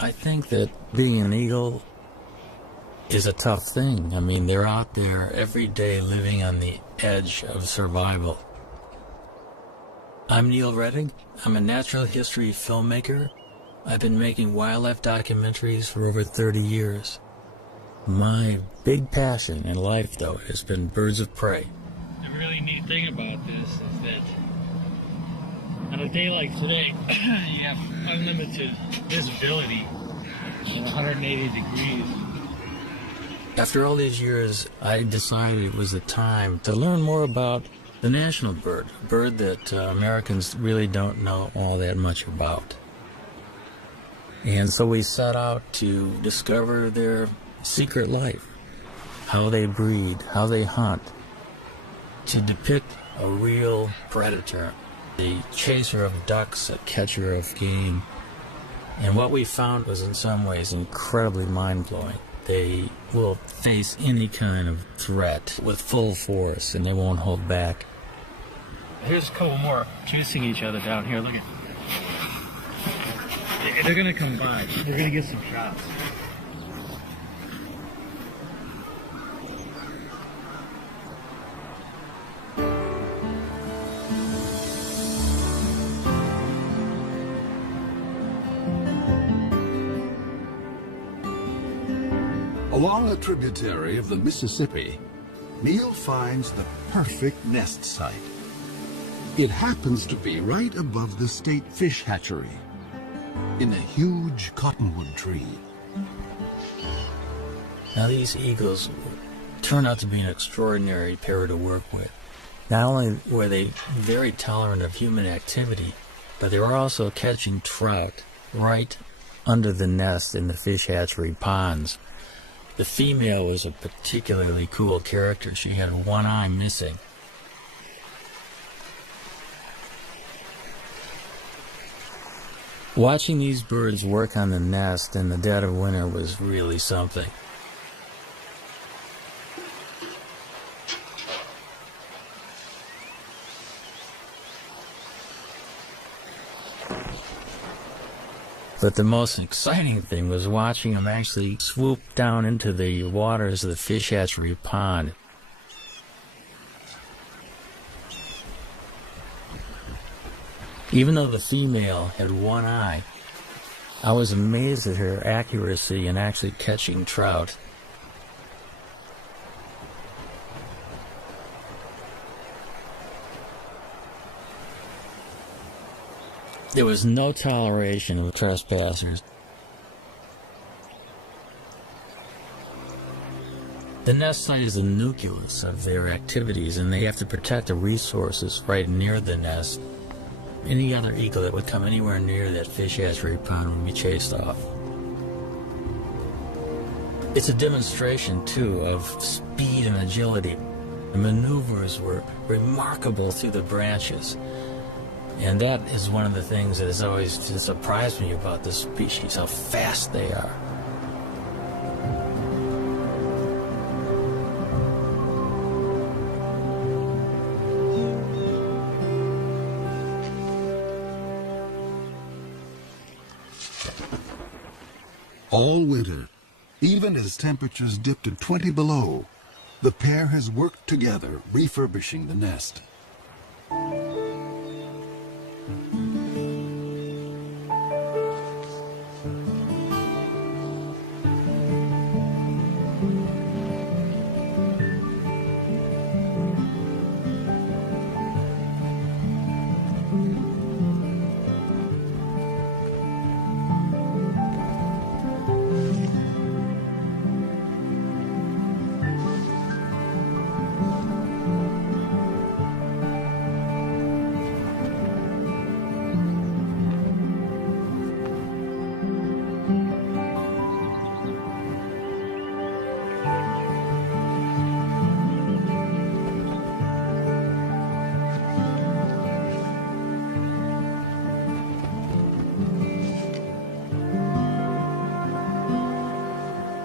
I think that being an eagle is a tough thing. I mean, they're out there every day living on the edge of survival. I'm Neil Redding. I'm a natural history filmmaker. I've been making wildlife documentaries for over 30 years. My big passion in life, though, has been birds of prey. The really neat thing about this is that on a day like today, you have unlimited visibility in 180 degrees. After all these years, I decided it was the time to learn more about the national bird, a bird that Americans really don't know all that much about. And so we set out to discover their secret life, how they breed, how they hunt, to depict a real predator, the chaser of ducks, a catcher of game. And what we found was in some ways incredibly mind-blowing. They will face any kind of threat with full force, and they won't hold back. Here's a couple more chasing each other down here. Look at. They're gonna come by. They're gonna get some shots. Along a tributary of the Mississippi, Neil finds the perfect nest site. It happens to be right above the state fish hatchery, in a huge cottonwood tree. Now these eagles turned out to be an extraordinary pair to work with. Not only were they very tolerant of human activity, but they were also catching trout right under the nest in the fish hatchery ponds. The female was a particularly cool character. She had one eye missing. Watching these birds work on the nest in the dead of winter was really something. But the most exciting thing was watching them actually swoop down into the waters of the fish hatchery pond. Even though the female had one eye, I was amazed at her accuracy in actually catching trout. There was no toleration of trespassers. The nest site is the nucleus of their activities, and they have to protect the resources right near the nest. Any other eagle that would come anywhere near that fish hatchery pond would be chased off. It's a demonstration, too, of speed and agility. The maneuvers were remarkable through the branches. And that is one of the things that has always surprised me about this species, how fast they are. All winter, even as temperatures dip to 20 below, the pair has worked together refurbishing the nest.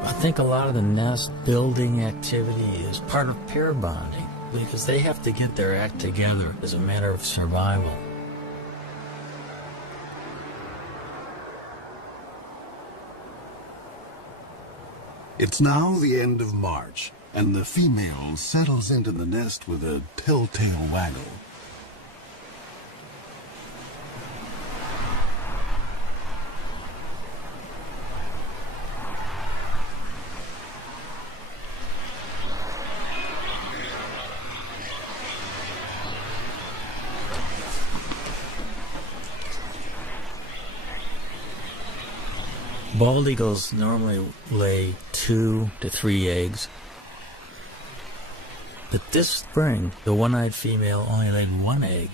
I think a lot of the nest building activity is part of pair bonding, because they have to get their act together as a matter of survival. It's now the end of March, and the female settles into the nest with a telltale waggle. Bald eagles normally lay 2 to 3 eggs, but this spring the one-eyed female only laid 1 egg.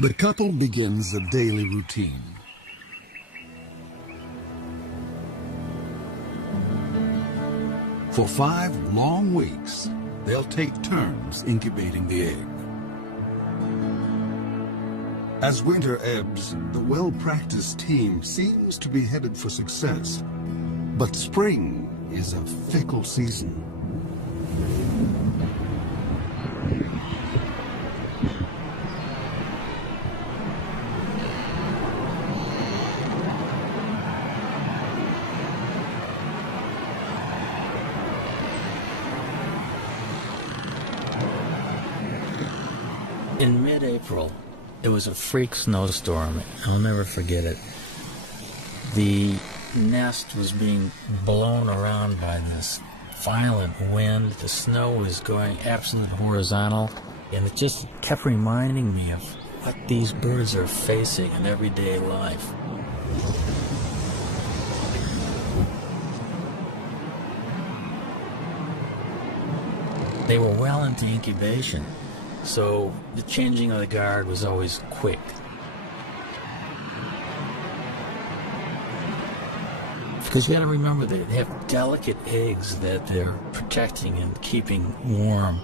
The couple begins a daily routine. For 5 long weeks, they'll take turns incubating the egg. As winter ebbs, the well-practiced team seems to be headed for success. But spring is a fickle season. In mid-April, it was a freak snowstorm. I'll never forget it. The nest was being blown around by this violent wind. The snow was going absolutely horizontal, and it just kept reminding me of what these birds are facing in everyday life. They were well into incubation, so the changing of the guard was always quick. Because you got to remember they have delicate eggs that they're protecting and keeping warm.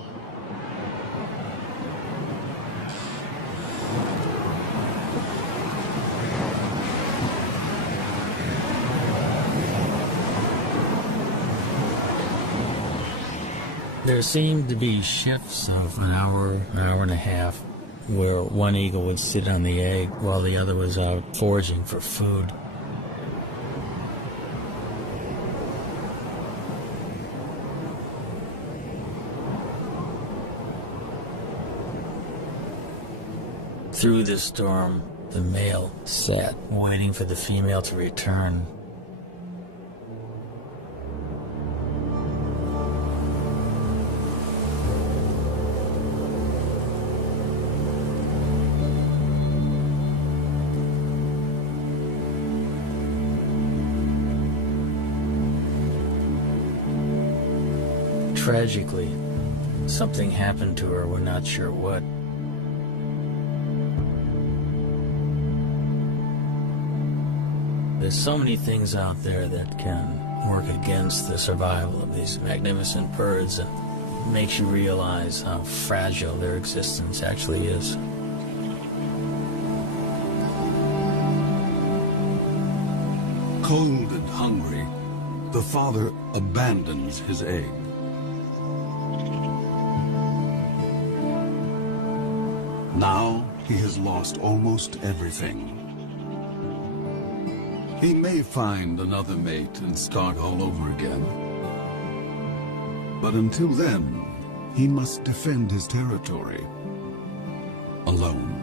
There seemed to be shifts of an hour and a half, where one eagle would sit on the egg while the other was out foraging for food. Through this storm, the male sat waiting for the female to return. Tragically, something happened to her, we're not sure what. There's so many things out there that can work against the survival of these magnificent birds, and makes you realize how fragile their existence actually is. Cold and hungry, the father abandons his egg. Now he has lost almost everything. He may find another mate and start all over again. But until then, he must defend his territory alone.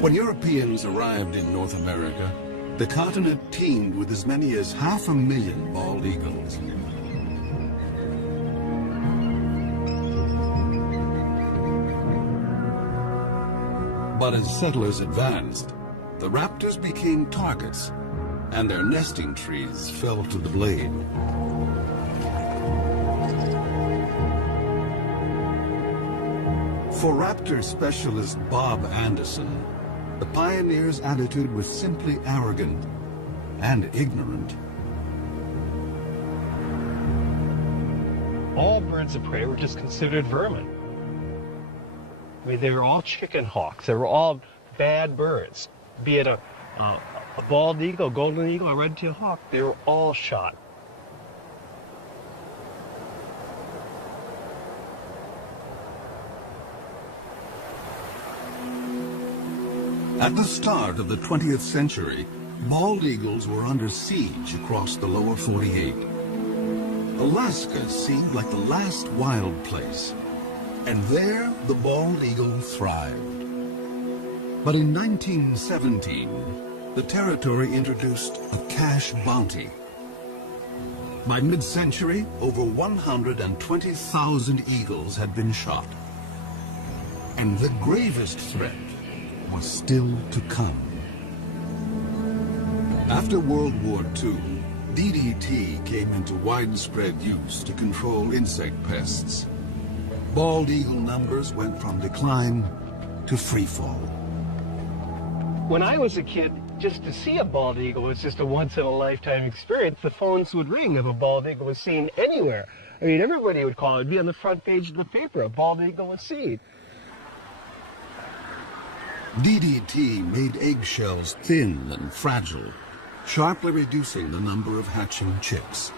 When Europeans arrived in North America, the continent teemed with as many as 500,000 bald eagles. But as settlers advanced, the raptors became targets, and their nesting trees fell to the blade. For raptor specialist Bob Anderson, the pioneers' attitude was simply arrogant and ignorant. all birds of prey were just considered vermin. I mean, they were all chicken hawks. They were all bad birds. Be it a bald eagle, a golden eagle, a red-tailed hawk, they were all shot. At the start of the 20th century, bald eagles were under siege across the lower 48. Alaska seemed like the last wild place, and there the bald eagle thrived. But in 1917, the territory introduced a cash bounty. By mid-century, over 120,000 eagles had been shot. And the gravest threat was still to come. After World War II, DDT came into widespread use to control insect pests. Bald eagle numbers went from decline to freefall. When I was a kid, just to see a bald eagle was just a once-in-a-lifetime experience. The phones would ring if a bald eagle was seen anywhere. I mean, everybody would call. It would be on the front page of the paper. A bald eagle was seen. DDT made eggshells thin and fragile, sharply reducing the number of hatching chicks.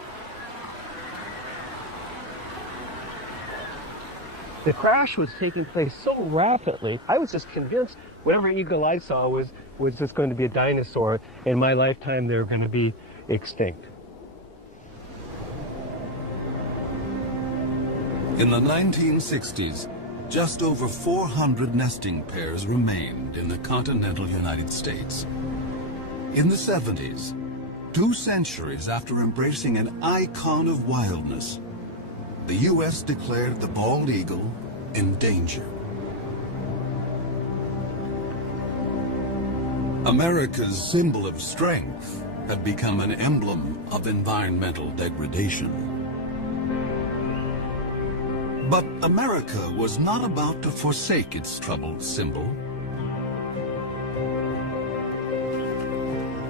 The crash was taking place so rapidly, I was just convinced whatever eagle I saw was just going to be a dinosaur. In my lifetime, they were going to be extinct. In the 1960s, just over 400 nesting pairs remained in the continental United States. In the 70s, 2 centuries after embracing an icon of wildness, the U.S. declared the bald eagle endangered. America's symbol of strength had become an emblem of environmental degradation. But America was not about to forsake its troubled symbol.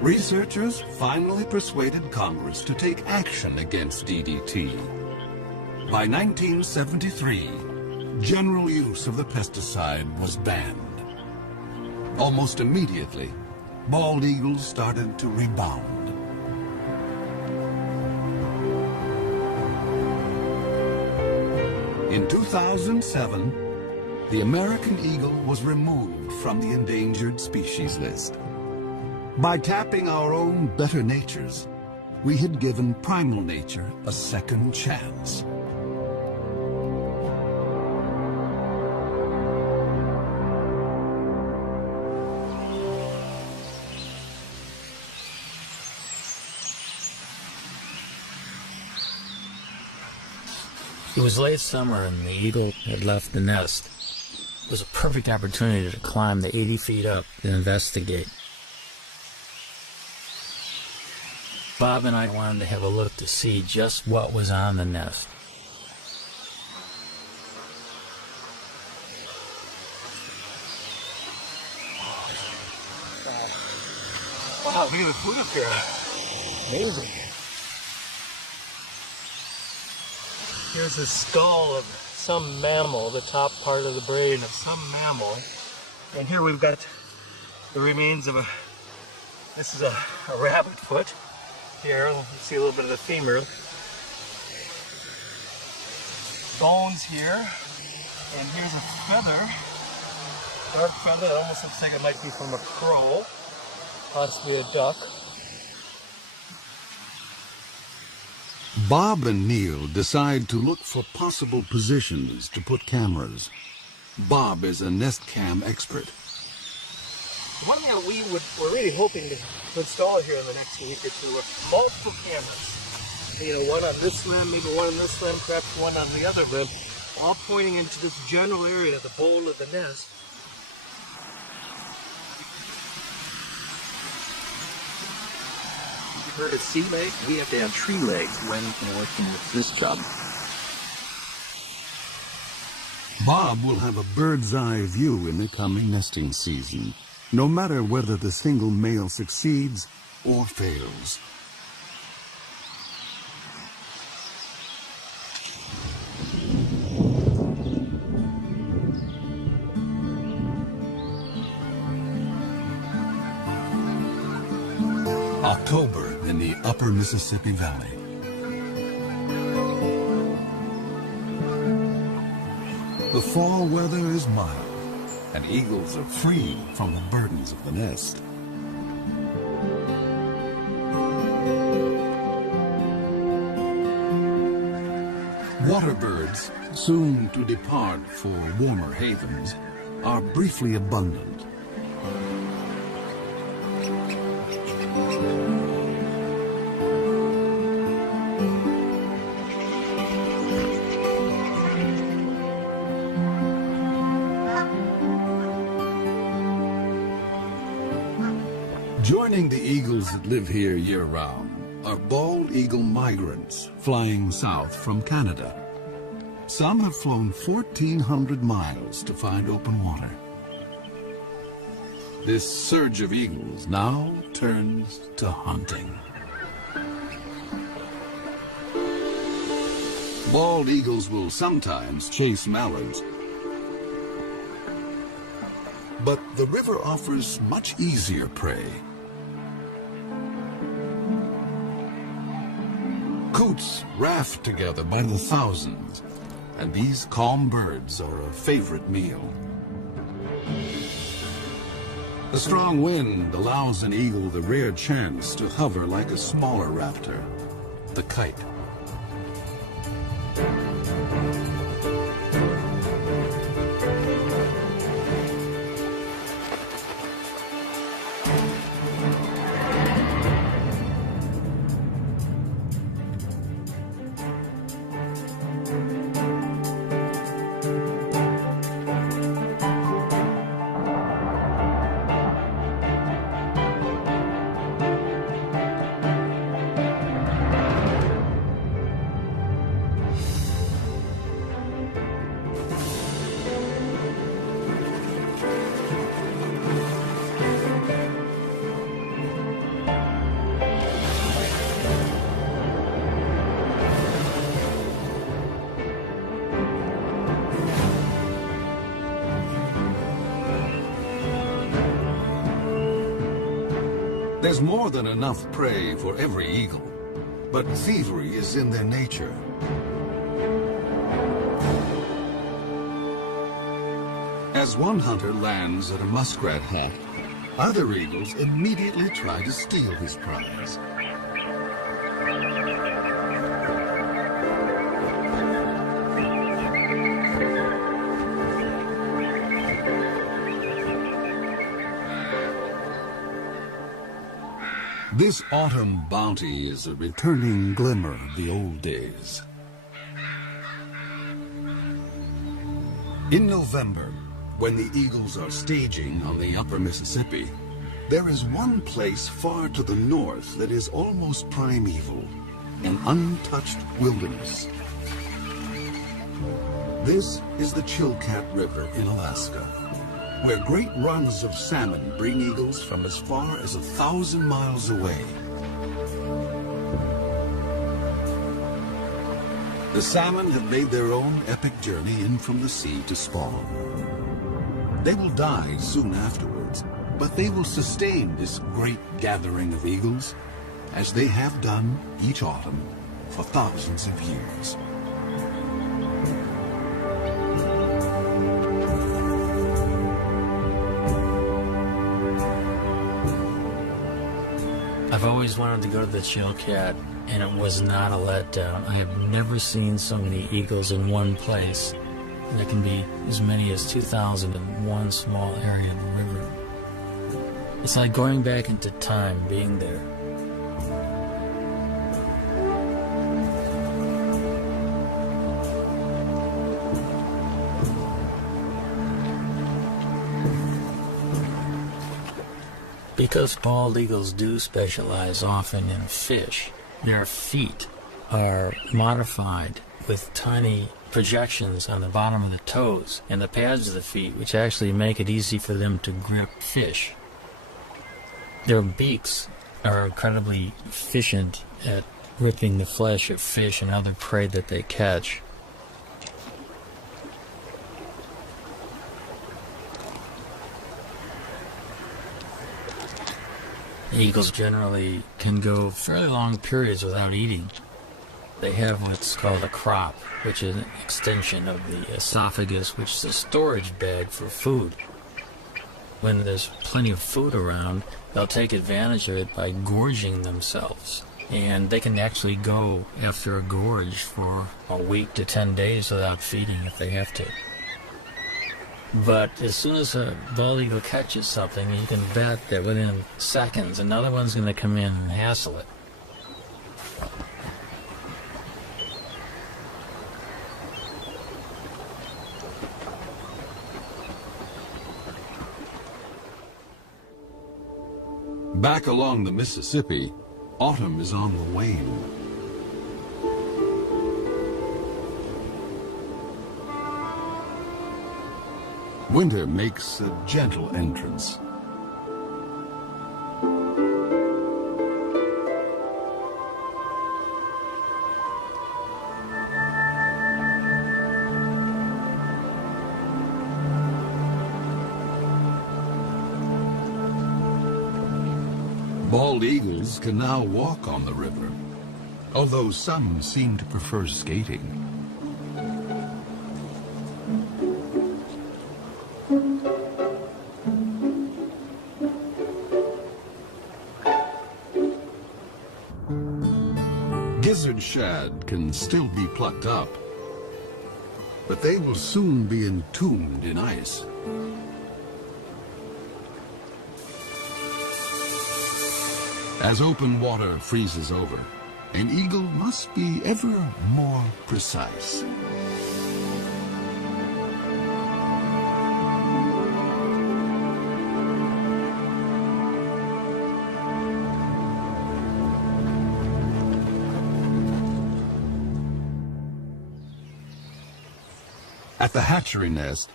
Researchers finally persuaded Congress to take action against DDT. By 1973, general use of the pesticide was banned. Almost immediately, bald eagles started to rebound. In 2007, the American eagle was removed from the endangered species list. By tapping our own better natures, we had given primal nature a second chance. It was late summer and the eagle had left the nest. It was a perfect opportunity to climb the 80 feet up and investigate. Bob and I wanted to have a look to see just what was on the nest. Wow, look at the food up here. Amazing. Here's a skull of some mammal, the top part of the brain of some mammal. And here we've got the remains of this is a rabbit foot. Here, you see a little bit of the femur. Bones here. And here's a feather. Dark feather, it almost looks like it might be from a crow. Possibly a duck. Bob and Neil decide to look for possible positions to put cameras. Bob is a nest cam expert. One thing that we're really hoping to install here in the next week or two are multiple cameras. You know, one on this limb, maybe one on this limb, perhaps one on the other limb, all pointing into this general area, the bowl of the nest. For a sea leg, we have to have tree legs when working with this job. Bob will have a bird's eye view in the coming nesting season, no matter whether the single male succeeds or fails. October in the upper Mississippi Valley. The fall weather is mild, and eagles are free from the burdens of the nest. Water birds, soon to depart for warmer havens, are briefly abundant. Joining the eagles that live here year-round are bald eagle migrants flying south from Canada. Some have flown 1,400 miles to find open water. This surge of eagles now turns to hunting. Bald eagles will sometimes chase mallards, but the river offers much easier prey. Coots raft together by the thousands, and these calm birds are a favorite meal. The strong wind allows an eagle the rare chance to hover like a smaller raptor, the kite. There's more than enough prey for every eagle, but thievery is in their nature. As one hunter lands at a muskrat hut, other eagles immediately try to steal his prize. This autumn bounty is a returning glimmer of the old days. In November, when the eagles are staging on the upper Mississippi, there is one place far to the north that is almost primeval, an untouched wilderness. This is the Chilkat River in Alaska, where great runs of salmon bring eagles from as far as 1,000 miles away. The salmon have made their own epic journey in from the sea to spawn. They will die soon afterwards, but they will sustain this great gathering of eagles, as they have done each autumn for thousands of years. I've always wanted to go to the Chilkat, and it was not a letdown. I have never seen so many eagles in one place. And there can be as many as 2,000 in one small area of the river. It's like going back into time being there. Because bald eagles do specialize often in fish, their feet are modified with tiny projections on the bottom of the toes and the pads of the feet, which actually make it easy for them to grip fish. Their beaks are incredibly efficient at ripping the flesh of fish and other prey that they catch. Eagles generally can go fairly long periods without eating. They have what's called a crop, which is an extension of the esophagus, which is a storage bag for food. When there's plenty of food around, they'll take advantage of it by gorging themselves. And they can actually go after a gorge for a week to 10 days without feeding if they have to. But as soon as a bald eagle catches something, you can bet that within seconds another one's going to come in and hassle it. Back along the Mississippi, autumn is on the wane. Winter makes a gentle entrance. Bald eagles can now walk on the river, although some seem to prefer skating. Gizzard shad can still be plucked up, but they will soon be entombed in ice. As open water freezes over, an eagle must be ever more precise. At the hatchery nest,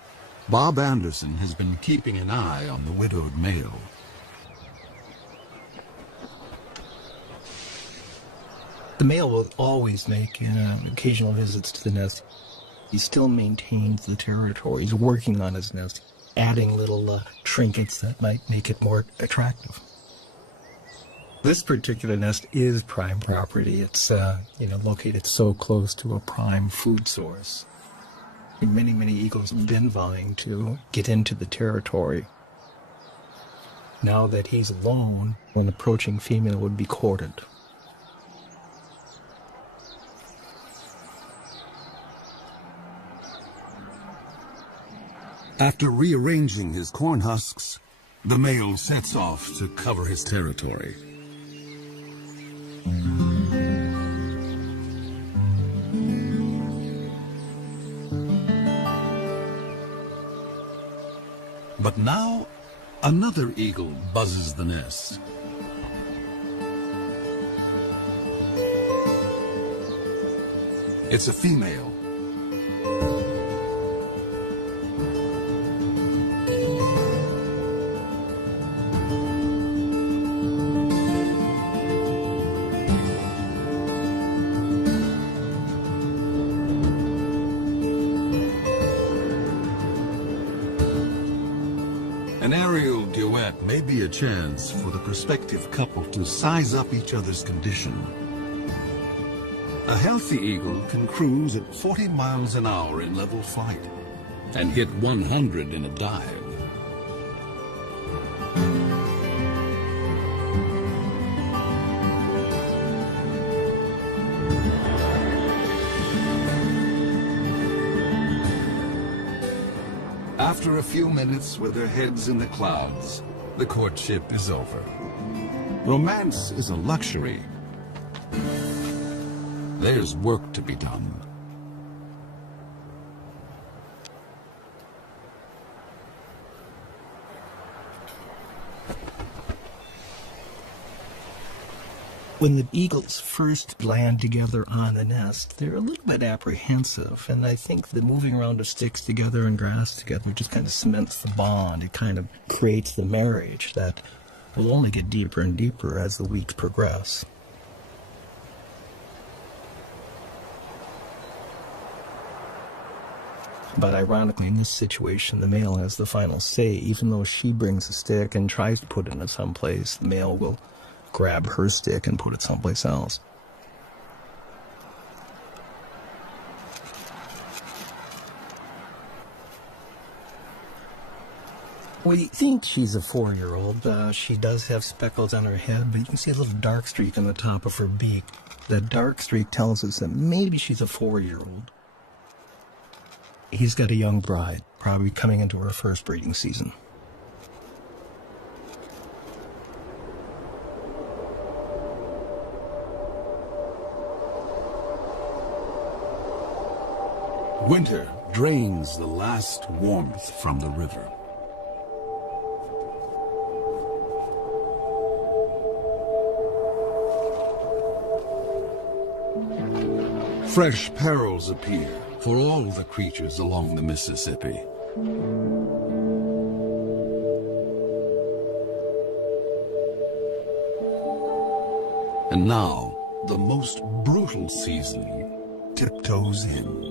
Bob Anderson has been keeping an eye on the widowed male. The male will always make occasional visits to the nest. He still maintains the territory. He's working on his nest, adding little trinkets that might make it more attractive. This particular nest is prime property. It's located so close to a prime food source. Many, many eagles have been vying to get into the territory. Now that he's alone, an approaching female would be courted. After rearranging his corn husks, the male sets off to cover his territory. But now, another eagle buzzes the nest. It's a female. An aerial duet may be a chance for the prospective couple to size up each other's condition. A healthy eagle can cruise at 40 miles an hour in level flight and hit 100 in a dive. After a few minutes with their heads in the clouds, the courtship is over. Romance is a luxury. There's work to be done. When the eagles first land together on the nest, they're a little bit apprehensive, and I think the moving around of sticks together and grass together just kind of cements the bond. It kind of creates the marriage that will only get deeper and deeper as the weeks progress. But ironically, in this situation, the male has the final say. Even though she brings a stick and tries to put it in someplace, the male will grab her stick and put it someplace else. We think she's a 4-year-old. She does have speckles on her head, but you can see a little dark streak on the top of her beak. That dark streak tells us that maybe she's a 4-year-old. He's got a young bride, probably coming into her first breeding season. Winter drains the last warmth from the river. Fresh perils appear for all the creatures along the Mississippi. And now, the most brutal season tiptoes in.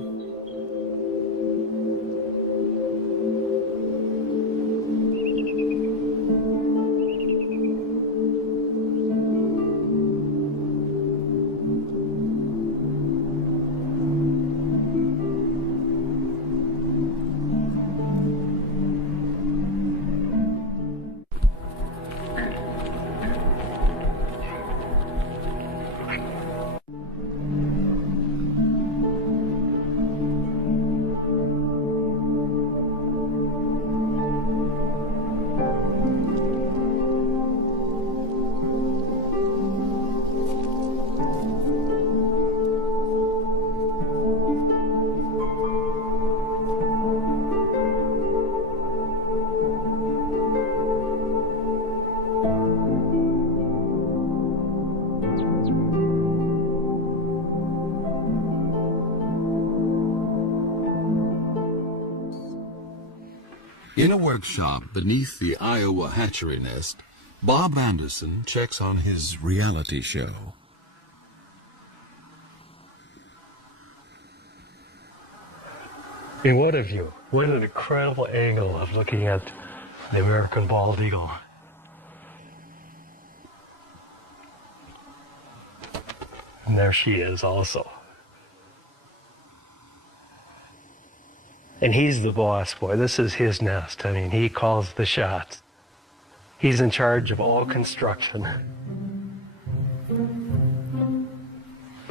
In a workshop beneath the Iowa hatchery nest, Bob Anderson checks on his reality show. I mean, what a view. What an incredible angle of looking at the American bald eagle. And there she is also. And he's the boss boy. This is his nest. I mean, he calls the shots. He's in charge of all construction.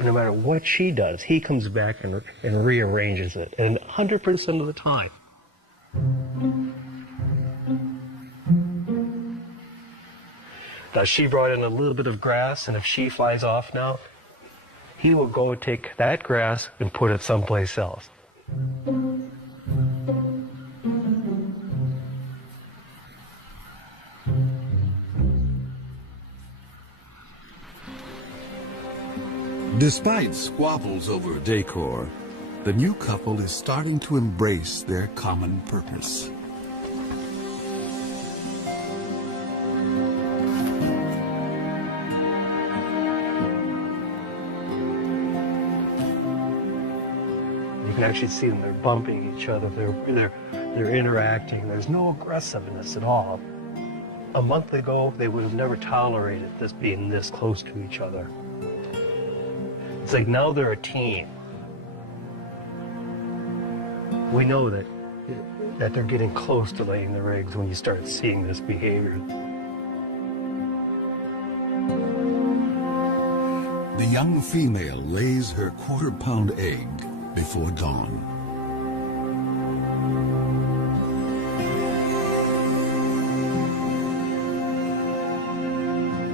No matter what she does, he comes back and rearranges it. And 100% of the time. Now, she brought in a little bit of grass, and if she flies off now, he will go take that grass and put it someplace else. Despite squabbles over decor, the new couple is starting to embrace their common purpose. You can actually see them, they're bumping each other, they're interacting. There's no aggressiveness at all. A month ago, they would have never tolerated this being this close to each other. It's like now they're a team. We know that they're getting close to laying their eggs when you start seeing this behavior. The young female lays her quarter-pound egg before dawn.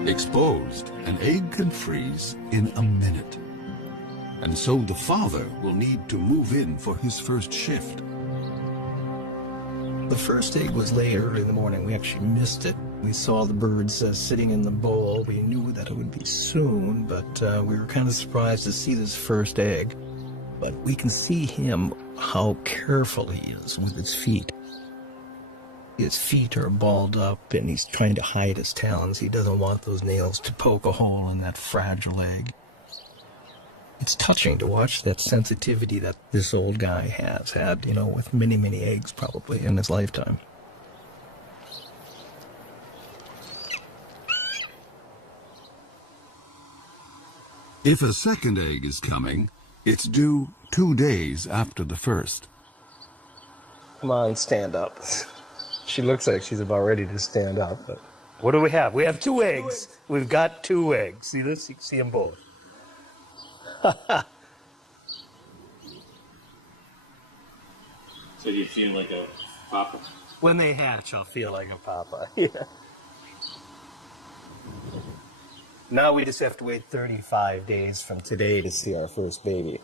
Exposed, an egg can freeze in a minute. And so the father will need to move in for his first shift. The first egg was laid early in the morning. We actually missed it. We saw the birds sitting in the bowl. We knew that it would be soon, but we were kind of surprised to see this first egg. But we can see him, how careful he is with his feet. His feet are balled up, and he's trying to hide his talons. He doesn't want those nails to poke a hole in that fragile egg. It's touching to watch that sensitivity that this old guy has had, you know, with many, many eggs probably in his lifetime. If a second egg is coming, it's due 2 days after the first. Come on, stand up. She looks like she's about ready to stand up. But what do we have? We have 2 eggs. We've got 2 eggs. See this? You can see them both. So do you feel like a papa? When they hatch, I'll feel like a papa. Yeah. Now we just have to wait 35 days from today to see our first baby.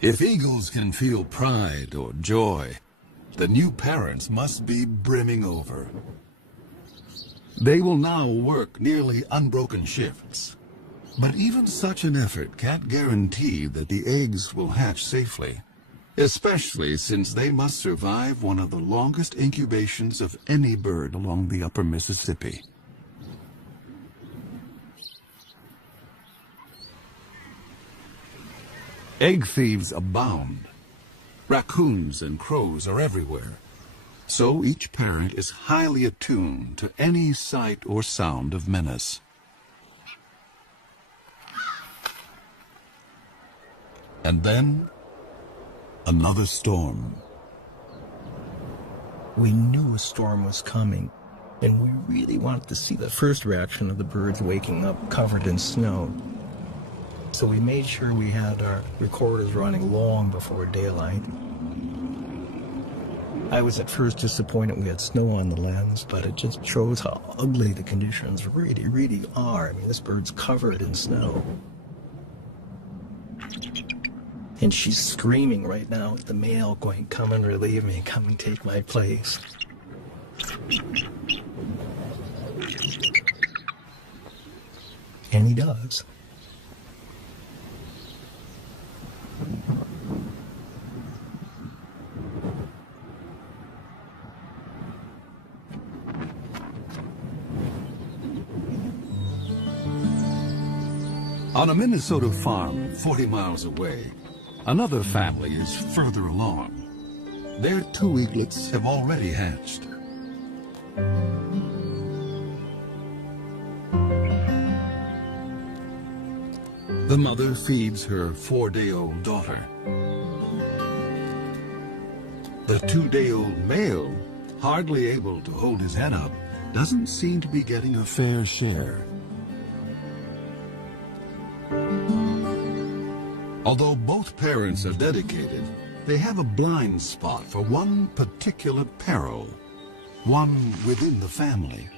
If eagles can feel pride or joy, the new parents must be brimming over. They will now work nearly unbroken shifts. But even such an effort can't guarantee that the eggs will hatch safely, especially since they must survive one of the longest incubations of any bird along the upper Mississippi. Egg thieves abound. Raccoons and crows are everywhere. So each parent is highly attuned to any sight or sound of menace. And then, another storm. We knew a storm was coming, and we really wanted to see the first reaction of the birds waking up covered in snow. So we made sure we had our recorders running long before daylight. I was at first disappointed we had snow on the lens, but it just shows how ugly the conditions really, really are. I mean, this bird's covered in snow. And she's screaming right now at the male, going, "Come and relieve me, come and take my place." And he does. On a Minnesota farm 40 miles away, another family is further along. Their 2 eaglets have already hatched. The mother feeds her 4-day-old daughter. The 2-day-old male, hardly able to hold his head up, doesn't seem to be getting a fair share. Although both parents are dedicated, they have a blind spot for one particular peril, one within the family.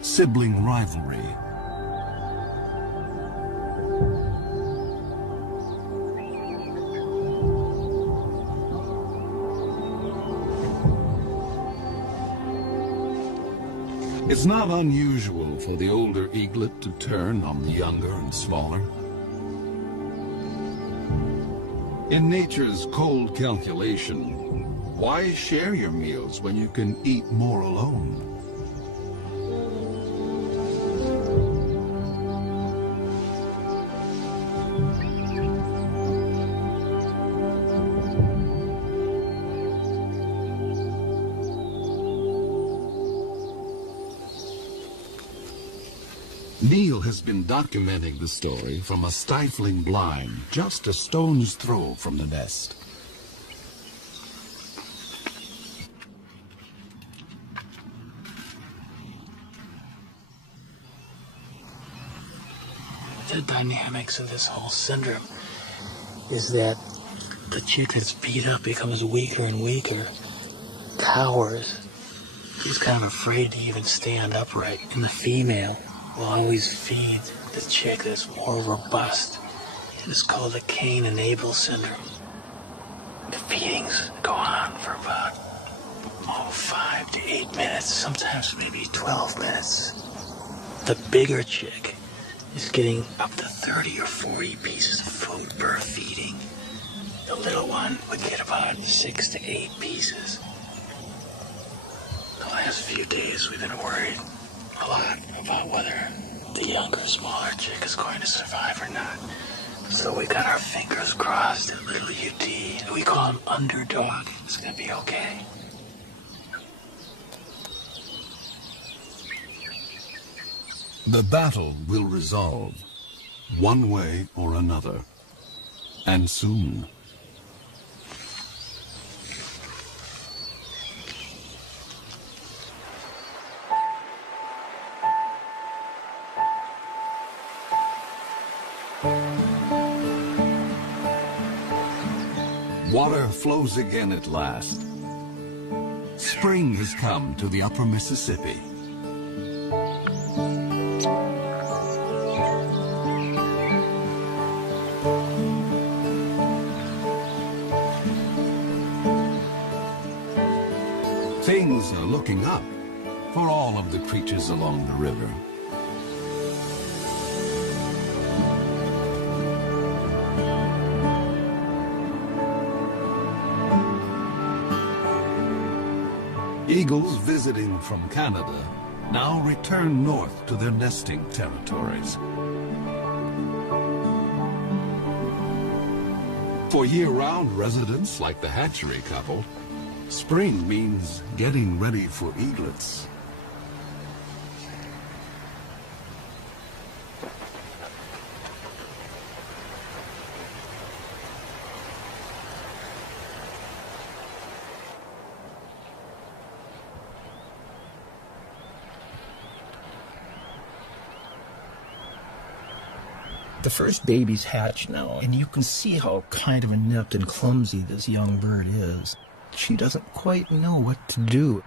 Sibling rivalry. It's not unusual for the older eaglet to turn on the younger and smaller. In nature's cold calculation, why share your meals when you can eat more alone? Neil has been documenting the story from a stifling blind just a stone's throw from the nest. The dynamics of this whole syndrome is that the chick that's beat up becomes weaker and weaker, cowers. She's kind of afraid to even stand upright, and the female will always feed the chick that's more robust. It's called the Cain and Abel syndrome. The feedings go on for about 5 to 8 minutes, sometimes maybe 12 minutes. The bigger chick is getting up to 30 or 40 pieces of food per feeding. The little one would get about 6 to 8 pieces. They'll past few days, we've been worried a lot about whether the younger, smaller chick is going to survive or not. So we got our fingers crossed that little UT, we call him Underdog, is going to be okay. The battle will resolve, one way or another, and soon. Water flows again at last. Spring has come to the upper Mississippi. Things are looking up for all of the creatures along the river. Eagles visiting from Canada now return north to their nesting territories. For year-round residents like the hatchery couple, spring means getting ready for eaglets. The first babies hatch now, and you can see how kind of inept and clumsy this young bird is. She doesn't quite know what to do.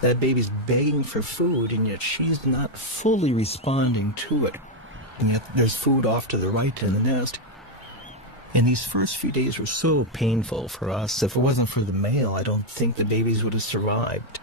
That baby's begging for food, and yet she's not fully responding to it. And yet there's food off to the right in the nest. And these first few days were so painful for us. If it wasn't for the male, I don't think the babies would have survived.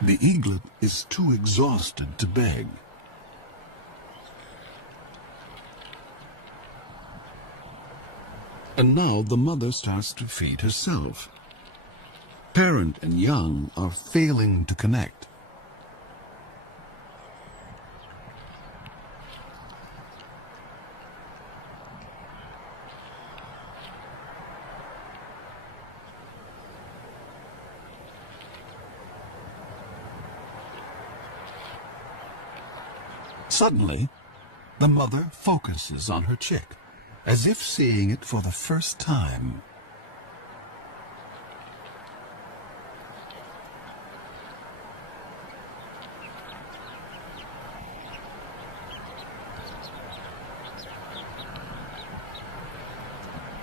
The eaglet is too exhausted to beg. And now the mother starts to feed herself. Parent and young are failing to connect. Suddenly, the mother focuses on her chick, as if seeing it for the first time.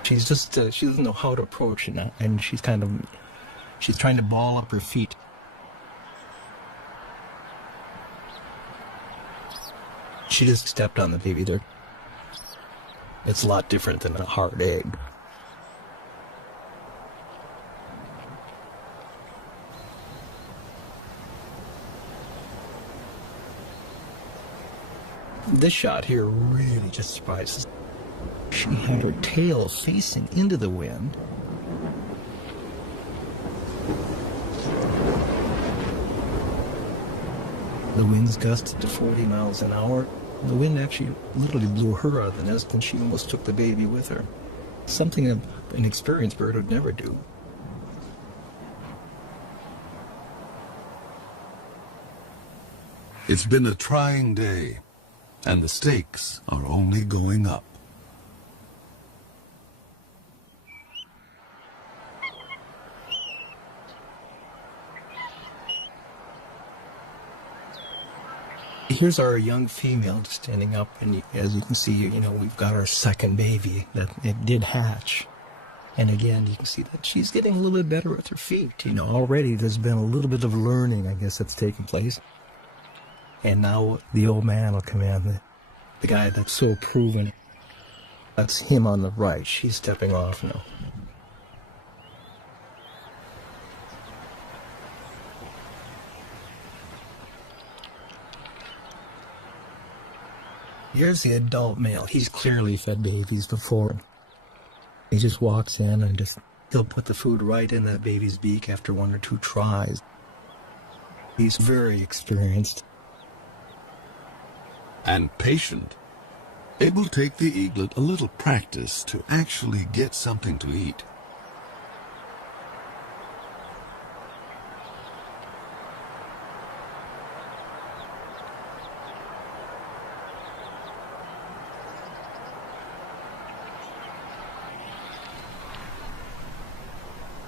She's just, she doesn't know how to approach it, and she's trying to ball up her feet. She just stepped on the baby there. It's a lot different than a hard egg. This shot here really just surprises. She had her tail facing into the wind. The winds gusted to 40 miles an hour. The wind actually literally blew her out of the nest, and she almost took the baby with her. Something an experienced bird would never do. It's been a trying day, and the stakes are only going up. Here's our young female standing up, and as you can see, we've got our second baby that it did hatch. And again, you can see that she's getting a little bit better with her feet. You know, already there's been a little bit of learning, I guess, that's taken place. And now the old man will come in, the guy that's so proven. That's him on the right. She's stepping off now. Here's the adult male. He's clearly fed babies before. He just walks in and he'll put the food right in that baby's beak after 1 or 2 tries. He's very experienced. And patient. It will take the eaglet a little practice to actually get something to eat.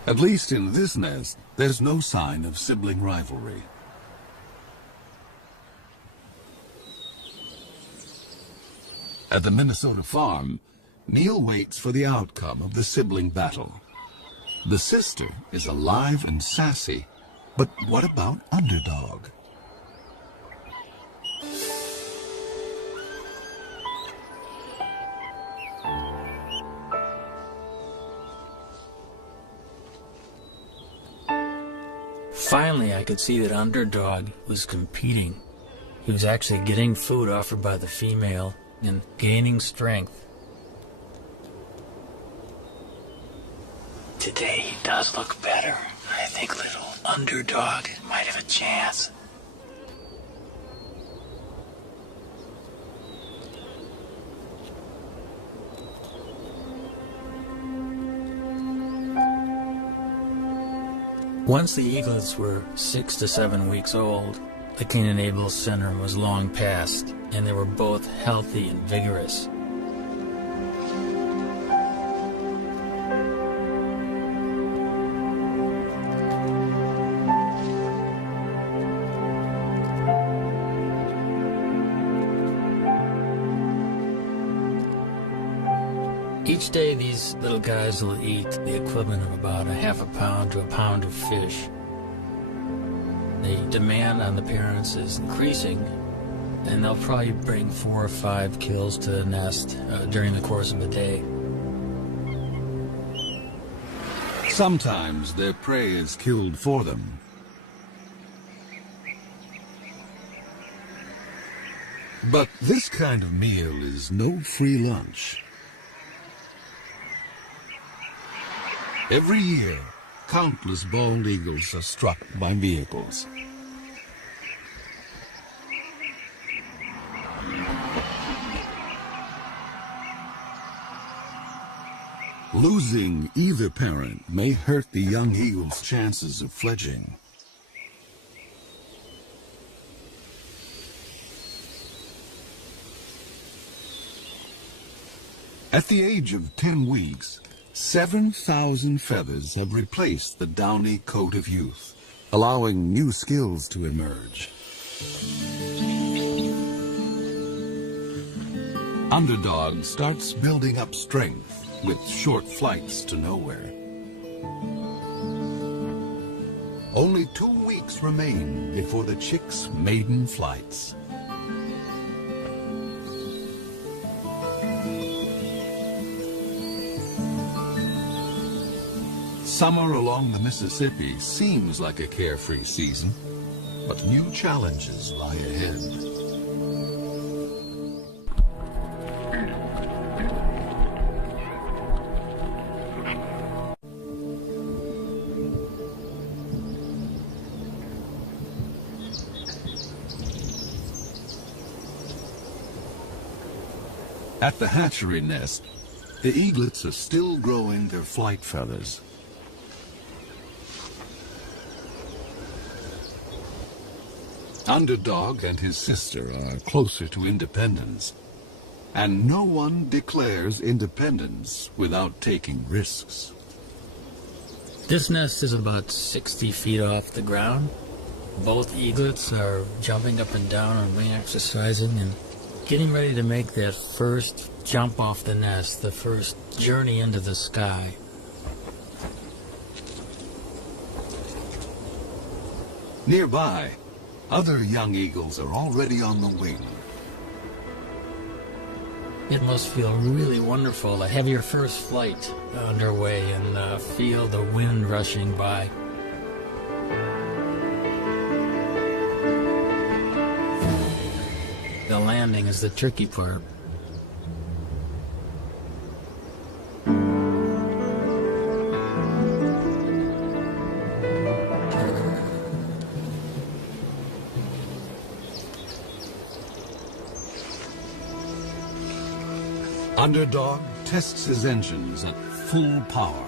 At least in this nest, there's no sign of sibling rivalry. At the Minnesota farm, Neil waits for the outcome of the sibling battle. The sister is alive and sassy, but what about Underdog? Finally, I could see that Underdog was competing. He was actually getting food offered by the female and gaining strength. Today he does look better. I think little Underdog might have a chance. Once the eaglets were 6 to 7 weeks old, the Cain and Abel syndrome was long past, and they were both healthy and vigorous. Each day these little guys will eat the equivalent of about a half a pound to a pound of fish. The demand on the parents is increasing, and they'll probably bring 4 or 5 kills to the nest during the course of a day. Sometimes their prey is killed for them. But this kind of meal is no free lunch. Every year, countless bald eagles are struck by vehicles. Losing either parent may hurt the young eagle's chances of fledging. At the age of 10 weeks, 7,000 feathers have replaced the downy coat of youth, allowing new skills to emerge. Underdog starts building up strength with short flights to nowhere. Only 2 weeks remain before the chick's maiden flights. Summer along the Mississippi seems like a carefree season, but new challenges lie ahead. At the hatchery nest, the eaglets are still growing their flight feathers. Underdog and his sister are closer to independence, and no one declares independence without taking risks. This nest is about 60 feet off the ground. Both eaglets are jumping up and down and wing exercising and getting ready to make that first jump off the nest, the first journey into the sky. Nearby, other young eagles are already on the wing. It must feel really wonderful to have your first flight underway and feel the wind rushing by. The landing is the tricky part. Underdog tests his engines at full power.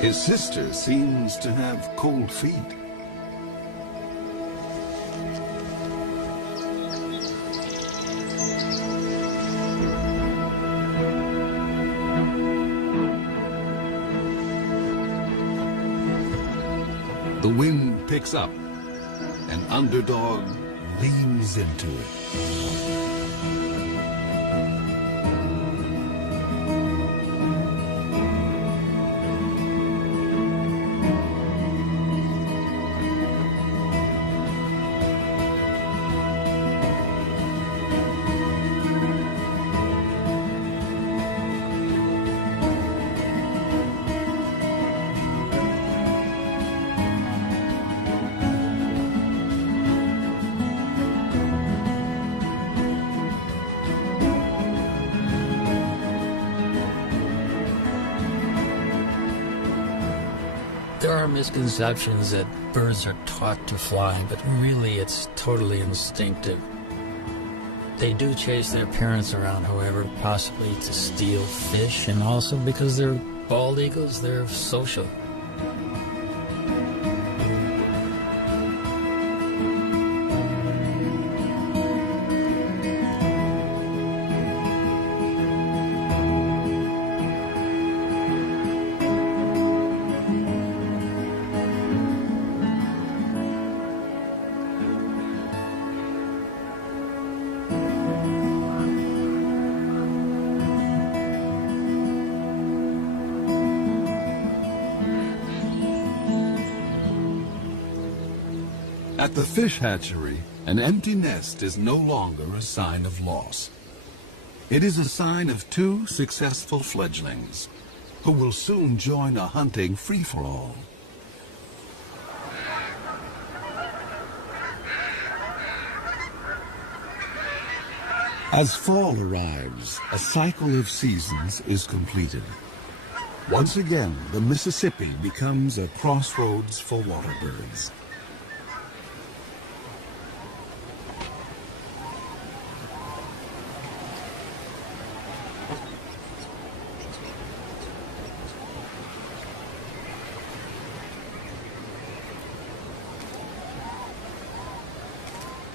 His sister seems to have cold feet. The wind picks up, and Underdog leans into it. There are misconceptions that birds are taught to fly, but really it's totally instinctive. They do chase their parents around, however, possibly to steal fish, and also because they're bald eagles, they're social. At the fish hatchery, an empty nest is no longer a sign of loss. It is a sign of two successful fledglings who will soon join a hunting free-for-all. As fall arrives, a cycle of seasons is completed. Once again, the Mississippi becomes a crossroads for water birds.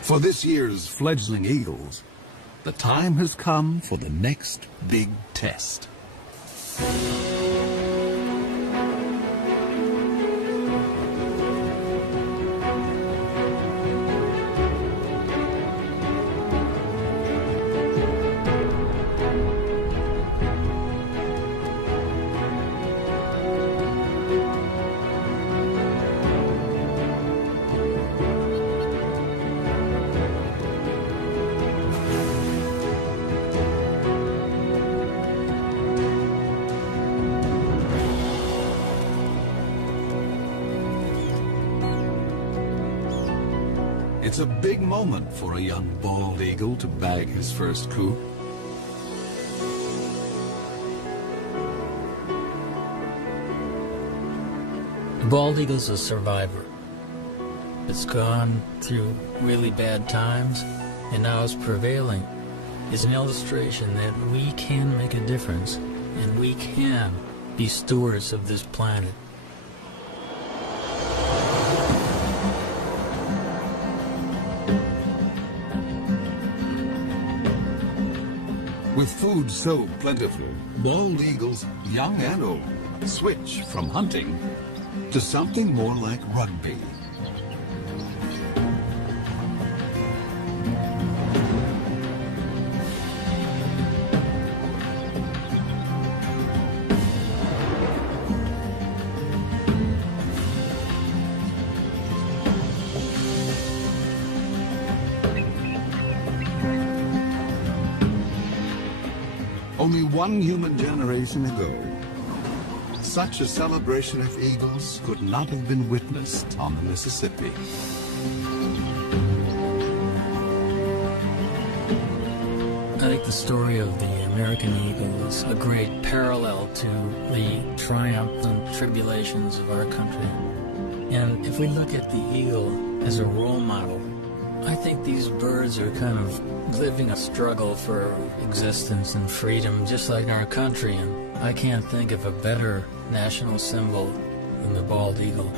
For this year's fledgling eagles, the time has come for the next big test. It's a big moment for a young bald eagle to bag his first coup. The bald eagle's a survivor. It's gone through really bad times, and now it's prevailing. It's an illustration that we can make a difference, and we can be stewards of this planet. With food so plentiful, bald eagles, young and old, switch from hunting to something more like rugby. one human generation ago, such a celebration of eagles could not have been witnessed on the Mississippi. I think the story of the American eagle is a great parallel to the triumphant tribulations of our country. And if we look at the eagle as a role model, I think these birds are kind of living a struggle for existence and freedom just like our country, and I can't think of a better national symbol than the bald eagle.